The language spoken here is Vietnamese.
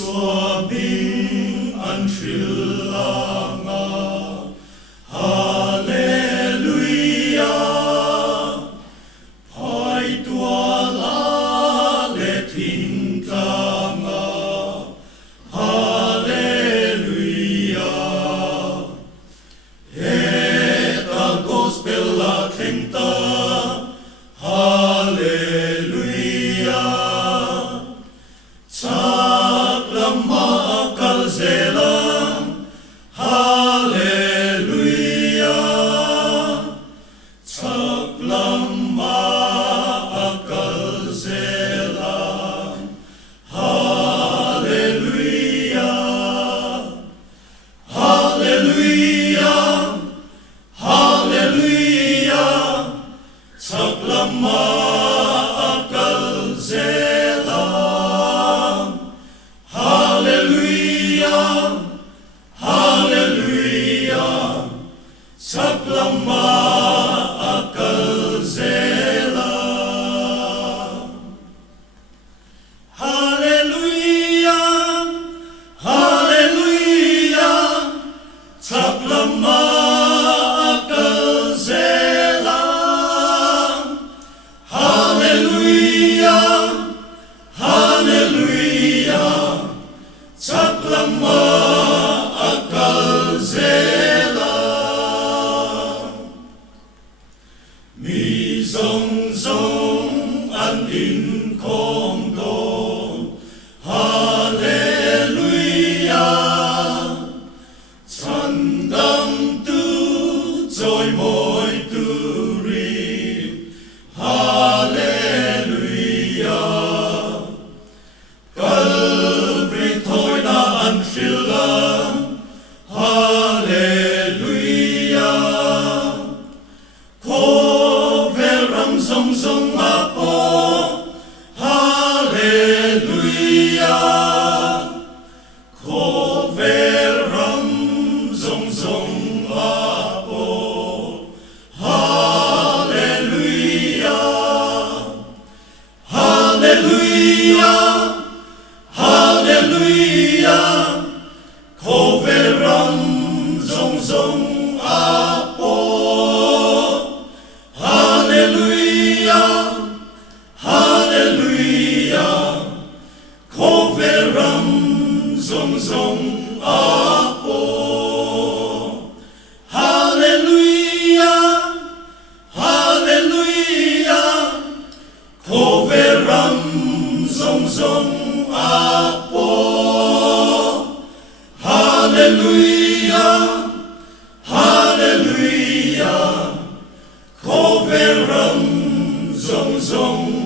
Chúa bình an tril anga Hallelujah Pai tua la le thinh tanga Hallelujah Eta gospel la thengta Hallelujah Zelam, Hallelujah. Taklama akal zelam, Hallelujah. Hallelujah. Hallelujah. Taklama akal zelam, Hallelujah. Hallelujah, saklama akal zelam. Hallelujah, hallelujah, saklama akal zelam. Hallelujah, hallelujah, saklama Mi zong zong an in kong do Hallelujah Chan dam tu joy moi tu ri Hallelujah Calvary thôi na an shilam Hallelujah Zong zong apo, Hallelujah. Koveram zong zong apo, Hallelujah. Hallelujah, Hallelujah. Koveram zong zong apo, Hallelujah. Hallelujah, Koveram zong zong apo. Hallelujah, Hallelujah, Koveram zong zong apo. Hallelujah, Hallelujah, Kohhran zong zong